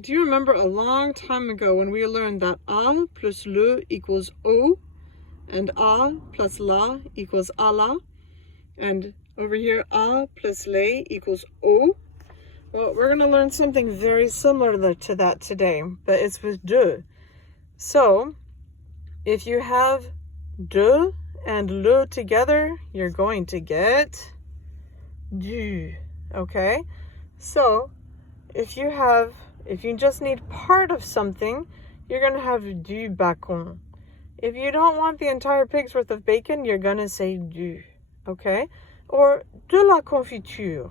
Do you remember a long time ago when we learned that a plus le equals o, and a plus la equals ala, and over here a plus le equals o? Well, we're going to learn something very similar to that today, but it's with de. So, if you have de and le together, you're going to get du, okay? So, if you just need part of something, you're going to have du bacon. If you don't want the entire pig's worth of bacon, you're going to say du, okay? Or de la confiture.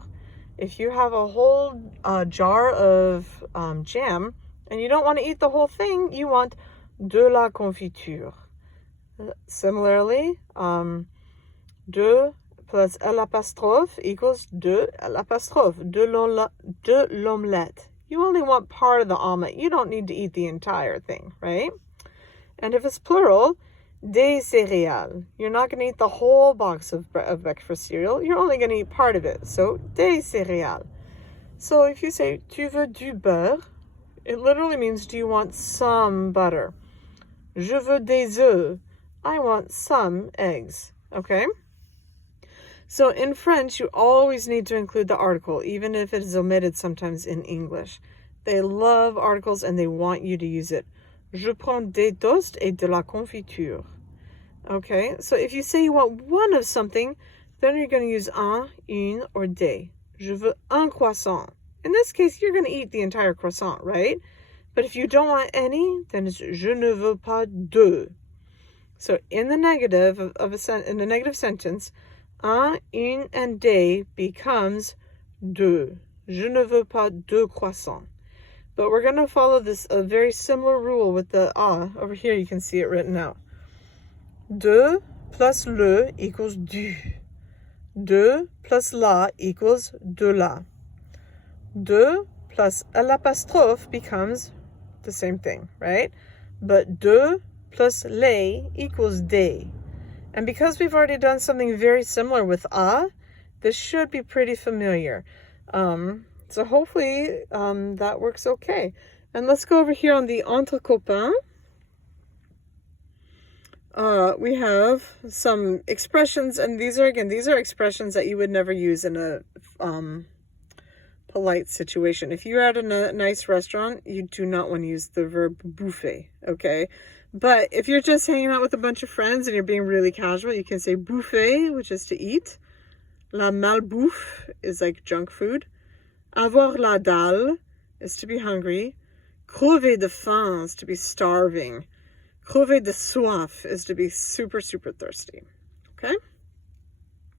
If you have a whole jar of jam and you don't want to eat the whole thing, you want de la confiture. Similarly, de plus l'apostrophe equals de l'apostrophe, de l'omelette. You only want part of the omelet. You don't need to eat the entire thing, right? And if it's plural, des céréales. You're not going to eat the whole box of breakfast cereal. You're only going to eat part of it. So, des céréales. So if you say, tu veux du beurre, it literally means, do you want some butter? Je veux des œufs. I want some eggs. Okay? So in French, you always need to include the article, even if it is omitted sometimes in English. They love articles and they want you to use it. Je prends des toasts et de la confiture. Okay, so if you say you want one of something, then you're going to use un, une, or des. Je veux un croissant. In this case, you're going to eat the entire croissant, right? But if you don't want any, then it's je ne veux pas de. So in the negative in a negative sentence, un, une, and des becomes de. Je ne veux pas de croissant. But we're going to follow a very similar rule with the a. Over here you can see it written out. De plus le equals du. De plus la equals de la. De plus l'apostrophe becomes the same thing, right? But de plus les equals des. And because we've already done something very similar with a, this should be pretty familiar. So hopefully that works okay. And let's go over here on the entre copains. We have some expressions, and these are expressions that you would never use in a polite situation. If you're at a nice restaurant, you do not want to use the verb bouffer, okay? But if you're just hanging out with a bunch of friends and you're being really casual, you can say bouffer, which is to eat. La malbouffe is like junk food. Avoir la dalle is to be hungry. Crever de faim is to be starving. Crever de soif is to be super, super thirsty. Okay?